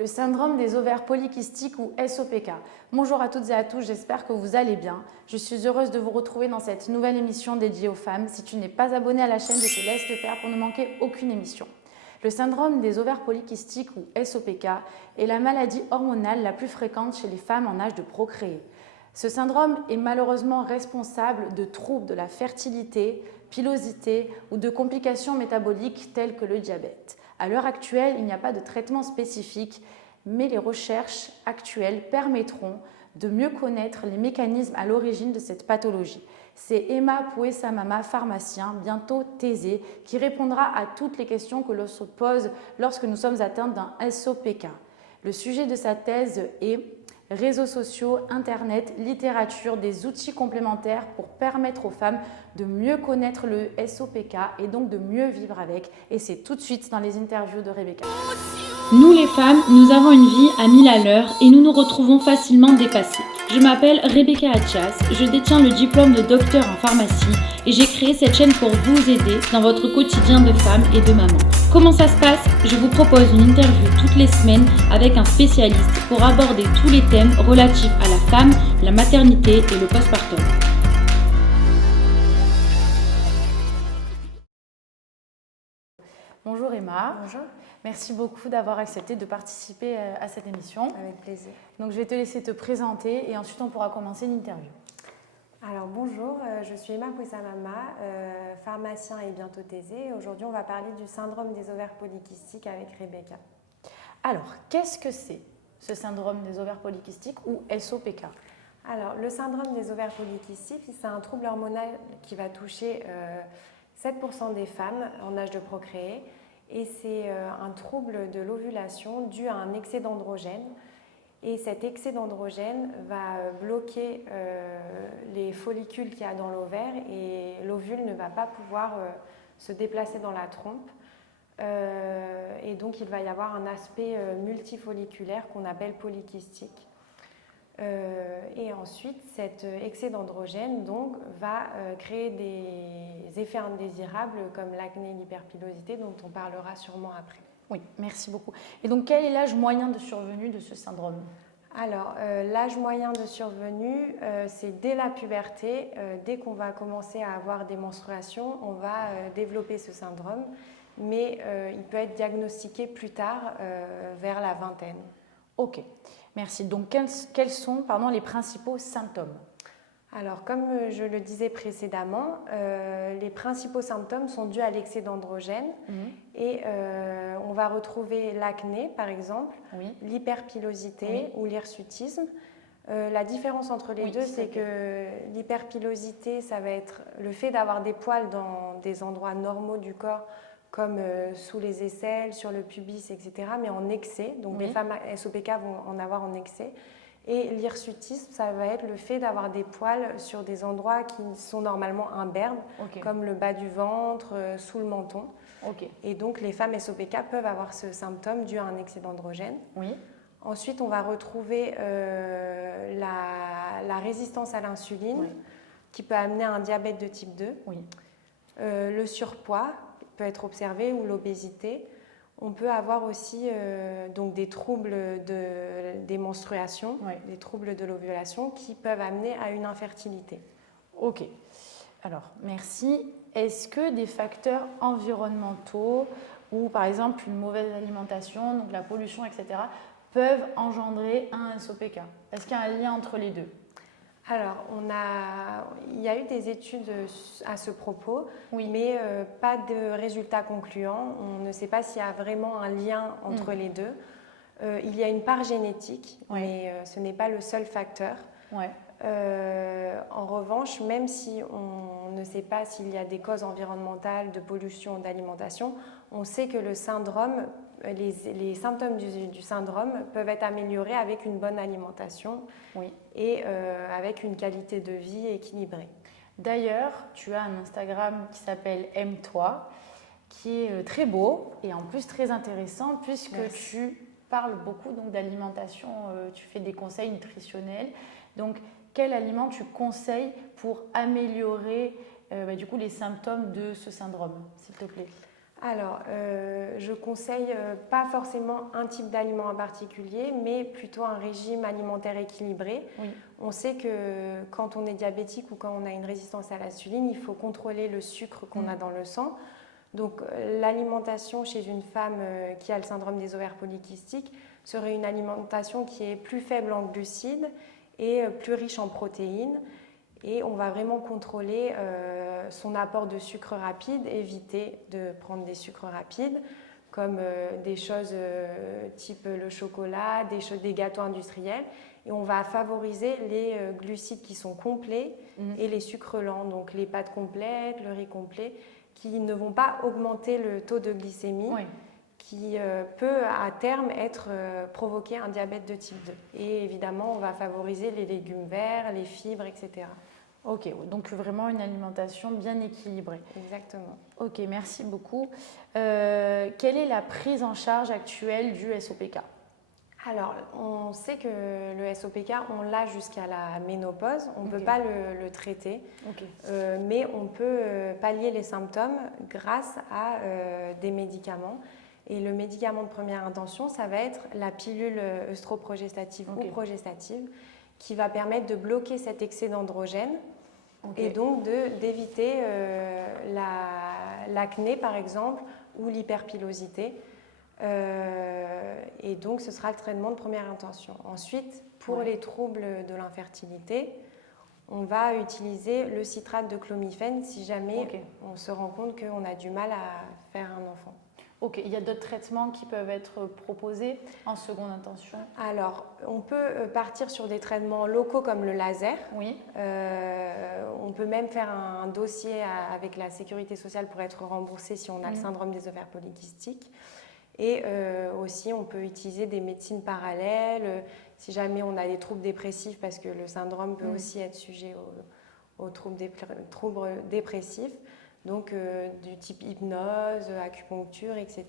le syndrome des ovaires polykystiques ou SOPK. Bonjour à toutes et à tous, j'espère que vous allez bien. Je suis heureuse de vous retrouver dans cette nouvelle émission dédiée aux femmes. Si tu n'es pas abonné à la chaîne, je te laisse le faire pour ne manquer aucune émission. Le syndrome des ovaires polykystiques ou SOPK est la maladie hormonale la plus fréquente chez les femmes en âge de procréer. Ce syndrome est malheureusement responsable de troubles de la fertilité, pilosité ou de complications métaboliques telles que le diabète. À l'heure actuelle, il n'y a pas de traitement spécifique, mais les recherches actuelles permettront de mieux connaître les mécanismes à l'origine de cette pathologie. C'est Emma Pouessamama, pharmacien, bientôt thésée, qui répondra à toutes les questions que l'on se pose lorsque nous sommes atteintes d'un SOPK. Le sujet de sa thèse est réseaux sociaux, internet, littérature, des outils complémentaires pour permettre aux femmes de mieux connaître le SOPK et donc de mieux vivre avec. Et c'est tout de suite dans les interviews de Rebecca. Nous les femmes, nous avons une vie à 1000 à l'heure et nous nous retrouvons facilement dépassées. Je m'appelle Rebecca Attias, je détiens le diplôme de docteur en pharmacie et j'ai créé cette chaîne pour vous aider dans votre quotidien de femme et de maman. Comment ça se passe? Je vous propose une interview toutes les semaines avec un spécialiste pour aborder tous les thèmes relatifs à la femme, la maternité et le postpartum. Bonjour Emma. Bonjour. Merci beaucoup d'avoir accepté de participer à cette émission. Avec plaisir. Donc je vais te laisser te présenter et ensuite on pourra commencer l'interview. Alors bonjour, je suis Emma Pouessamama, pharmacien et bientôt thésée. Aujourd'hui on va parler du syndrome des ovaires polykystiques avec Rebecca. Alors, qu'est-ce que c'est ce syndrome des ovaires polykystiques ou SOPK? Alors le syndrome des ovaires polykystiques, c'est un trouble hormonal qui va toucher 7% des femmes en âge de procréer. Et c'est un trouble de l'ovulation dû à un excès d'androgène. Et cet excès d'androgène va bloquer les follicules qu'il y a dans l'ovaire et l'ovule ne va pas pouvoir se déplacer dans la trompe. Et donc il va y avoir un aspect multifolliculaire qu'on appelle polykystique. Et ensuite, cet excès d'androgène donc, va créer des effets indésirables comme l'acné et l'hyperpilosité dont on parlera sûrement après. Oui, merci beaucoup. Et donc, quel est l'âge moyen de survenue de ce syndrome? Alors, l'âge moyen de survenue, c'est dès la puberté. Dès qu'on va commencer à avoir des menstruations, on va développer ce syndrome, mais il peut être diagnostiqué plus tard, vers la vingtaine. Ok, merci. Donc, quels sont les principaux symptômes? Alors, comme je le disais précédemment, les principaux symptômes sont dus à l'excès d'androgène et on va retrouver l'acné, par exemple, l'hyperpilosité ou l'hirsutisme. La différence entre les deux, c'est que l'hyperpilosité, ça va être le fait d'avoir des poils dans des endroits normaux du corps, comme sous les aisselles, sur le pubis, etc., mais en excès. Donc, les femmes SOPK vont en avoir en excès. Et l'hirsutisme, ça va être le fait d'avoir des poils sur des endroits qui sont normalement imberbes, comme le bas du ventre, sous le menton. Et donc, les femmes SOPK peuvent avoir ce symptôme dû à un excès d'androgène. Ensuite, on va retrouver la résistance à l'insuline, qui peut amener à un diabète de type 2. Le surpoids peut être observé ou l'obésité. On peut avoir aussi donc des troubles des menstruations, des troubles de l'ovulation qui peuvent amener à une infertilité. Ok, alors merci. Est-ce que des facteurs environnementaux ou par exemple une mauvaise alimentation, donc la pollution, etc., peuvent engendrer un SOPK? Est-ce qu'il y a un lien entre les deux? Alors, il y a eu des études à ce propos, mais pas de résultats concluants. On ne sait pas s'il y a vraiment un lien entre les deux. Il y a une part génétique, mais ce n'est pas le seul facteur. En revanche, même si on ne sait pas s'il y a des causes environnementales, de pollution, d'alimentation, on sait que le syndrome, les symptômes du syndrome peuvent être améliorés avec une bonne alimentation et avec une qualité de vie équilibrée. D'ailleurs, tu as un Instagram qui s'appelle Aime-toi, qui est très beau et en plus très intéressant puisque tu parles beaucoup d'alimentation, tu fais des conseils nutritionnels. Donc, quel aliment tu conseilles pour améliorer du coup, les symptômes de ce syndrome, s'il te plaît? Alors, je conseille pas forcément un type d'aliment en particulier, mais plutôt un régime alimentaire équilibré. Oui. On sait que quand on est diabétique ou quand on a une résistance à l'insuline, il faut contrôler le sucre qu'on a dans le sang. Donc, l'alimentation chez une femme qui a le syndrome des ovaires polykystiques serait une alimentation qui est plus faible en glucides et plus riche en protéines. Et on va vraiment contrôler son apport de sucre rapide, éviter de prendre des sucres rapides, comme des choses type le chocolat, des gâteaux industriels. Et on va favoriser les glucides qui sont complets et les sucres lents, donc les pâtes complètes, le riz complet, qui ne vont pas augmenter le taux de glycémie. Oui. Qui peut à terme provoquer un diabète de type 2. Et évidemment, on va favoriser les légumes verts, les fibres, etc. Ok, donc vraiment une alimentation bien équilibrée. Exactement. Ok, merci beaucoup. Quelle est la prise en charge actuelle du SOPK? Alors, on sait que le SOPK, on l'a jusqu'à la ménopause. On ne peut pas le traiter, mais on peut pallier les symptômes grâce à des médicaments. Et le médicament de première intention, ça va être la pilule œstroprogestative ou progestative qui va permettre de bloquer cet excès d'androgène et donc d'éviter l'acné par exemple ou l'hyperpilosité. Et donc ce sera le traitement de première intention. Ensuite, pour les troubles de l'infertilité, on va utiliser le citrate de clomiphène si jamais on se rend compte qu'on a du mal à faire un enfant. Ok, il y a d'autres traitements qui peuvent être proposés en seconde intention? Alors, on peut partir sur des traitements locaux comme le laser. Oui. On peut même faire un dossier avec la sécurité sociale pour être remboursé si on a le syndrome des ovaires polykystiques. Et aussi, on peut utiliser des médecines parallèles si jamais on a des troubles dépressifs, parce que le syndrome peut aussi être sujet aux troubles dépressifs. Donc du type hypnose, acupuncture, etc.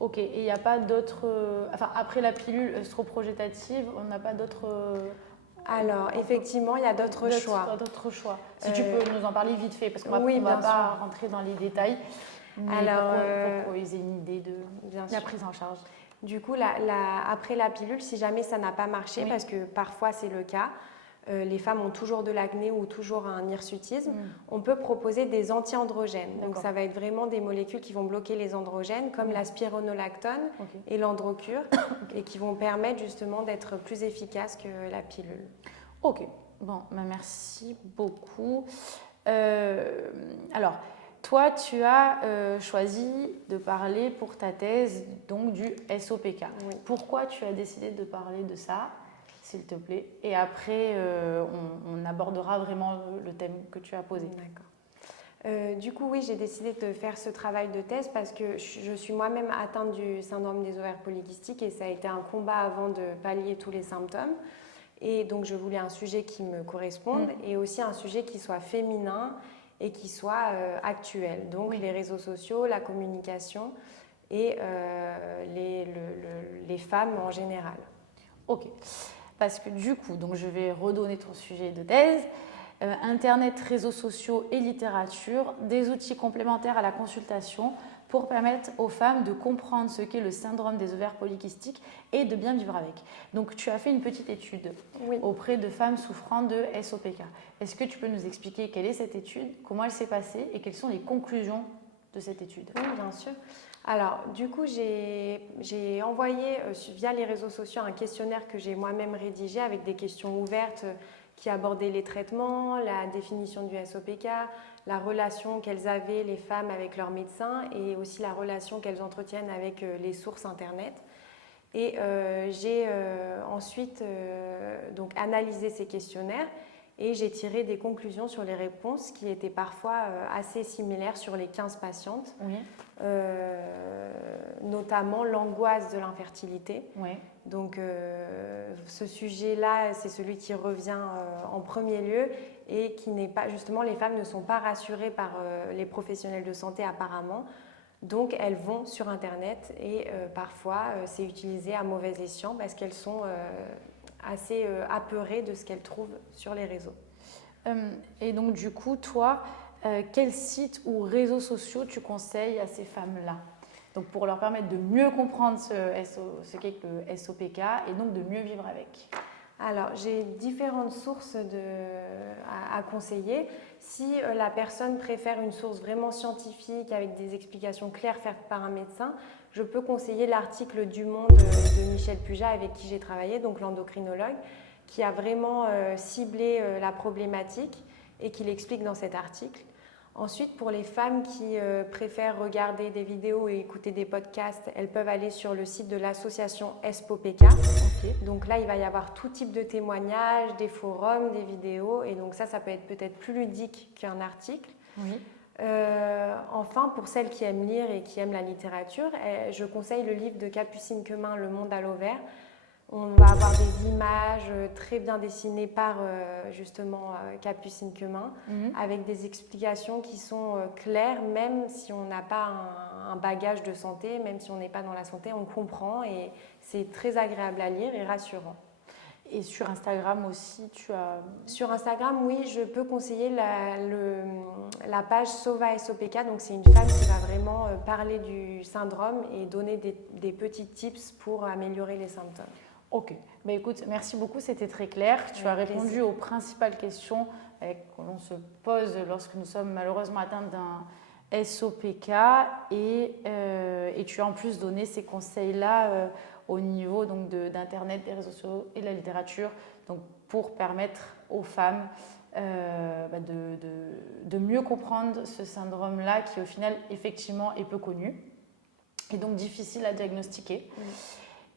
Ok, et il n'y a pas d'autres... après la pilule œstroprogestative, on n'a pas d'autres... Alors, effectivement, il y a d'autres choix. D'autres choix. Si tu peux nous en parler vite fait, parce qu'on ne va pas rentrer dans les détails. Mais alors, pour qu'ils aient une idée de la prise en charge. Du coup, après la pilule, si jamais ça n'a pas marché, parce que parfois c'est le cas, les femmes ont toujours de l'acné ou toujours un hirsutisme, on peut proposer des anti-androgènes. Donc ça va être vraiment des molécules qui vont bloquer les androgènes, comme la spironolactone et l'androcure, et qui vont permettre justement d'être plus efficaces que la pilule. Ok, bon, merci beaucoup. Alors, toi, tu as choisi de parler pour ta thèse donc du SOPK. Oui. Pourquoi tu as décidé de parler de ça, s'il te plaît? Et après, on abordera vraiment le thème que tu as posé. D'accord. Du coup, oui, j'ai décidé de faire ce travail de thèse parce que je suis moi-même atteinte du syndrome des ovaires polykystiques et ça a été un combat avant de pallier tous les symptômes. Et donc, je voulais un sujet qui me corresponde et aussi un sujet qui soit féminin et qui soit actuel. Donc, les réseaux sociaux, la communication et les femmes en général. Ok. Parce que du coup, donc je vais redonner ton sujet de thèse. Internet, réseaux sociaux et littérature, des outils complémentaires à la consultation pour permettre aux femmes de comprendre ce qu'est le syndrome des ovaires polykystiques et de bien vivre avec. Donc tu as fait une petite étude auprès de femmes souffrant de SOPK. Est-ce que tu peux nous expliquer quelle est cette étude, comment elle s'est passée et quelles sont les conclusions de cette étude? Oui, bien sûr. Alors, du coup, j'ai envoyé via les réseaux sociaux un questionnaire que j'ai moi-même rédigé avec des questions ouvertes qui abordaient les traitements, la définition du SOPK, la relation qu'elles avaient, les femmes, avec leurs médecins et aussi la relation qu'elles entretiennent avec les sources Internet. Et j'ai ensuite donc analysé ces questionnaires et j'ai tiré des conclusions sur les réponses qui étaient parfois assez similaires sur les 15 patientes, notamment l'angoisse de l'infertilité. Oui. Donc ce sujet-là, c'est celui qui revient en premier lieu et qui n'est pas, justement, les femmes ne sont pas rassurées par les professionnels de santé apparemment. Donc elles vont sur Internet et parfois c'est utilisé à mauvais escient parce qu'elles sont assez apeurées de ce qu'elles trouvent sur les réseaux. Et donc du coup, toi, quels sites ou réseaux sociaux tu conseilles à ces femmes-là? Donc pour leur permettre de mieux comprendre ce qu'est le SOPK et donc de mieux vivre avec. Alors, j'ai différentes sources à conseiller. Si la personne préfère une source vraiment scientifique avec des explications claires faites par un médecin, je peux conseiller l'article du Monde de Michel Puja avec qui j'ai travaillé, donc l'endocrinologue, qui a vraiment ciblé la problématique et qui l'explique dans cet article. Ensuite, pour les femmes qui préfèrent regarder des vidéos et écouter des podcasts, elles peuvent aller sur le site de l'association SPOPK. Okay. Donc là, il va y avoir tout type de témoignages, des forums, des vidéos. Et donc ça peut être peut-être plus ludique qu'un article. Oui. Enfin, pour celles qui aiment lire et qui aiment la littérature, je conseille le livre de Capucine Quemin, Le Monde à l'ovaire. On va avoir des images très bien dessinées par justement Capucine Quemin, avec des explications qui sont claires, même si on n'a pas un bagage de santé, même si on n'est pas dans la santé, on comprend et c'est très agréable à lire et rassurant. Et sur Instagram aussi, tu as… Sur Instagram, oui, je peux conseiller la page Sova SOPK. Donc, c'est une femme qui va vraiment parler du syndrome et donner des petits tips pour améliorer les symptômes. Ok, bah écoute, merci beaucoup, c'était très clair. Tu as répondu aux principales questions que l'on se pose lorsque nous sommes malheureusement atteints d'un SOPK et tu as en plus donné ces conseils-là au niveau d'Internet, des réseaux sociaux et de la littérature, donc pour permettre aux femmes de mieux comprendre ce syndrome-là qui au final effectivement est peu connu et donc difficile à diagnostiquer. Oui.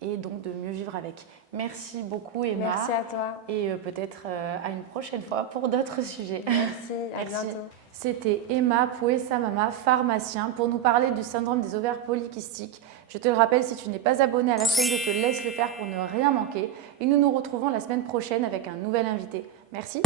Et donc de mieux vivre avec. Merci beaucoup Emma. Merci à toi. Et peut-être à une prochaine fois pour d'autres sujets. Merci, à bientôt. C'était Emma Pouessamama, pharmacien, pour nous parler du syndrome des ovaires polykystiques. Je te le rappelle, si tu n'es pas abonné à la chaîne, je te laisse le faire pour ne rien manquer. Et nous nous retrouvons la semaine prochaine avec un nouvel invité. Merci.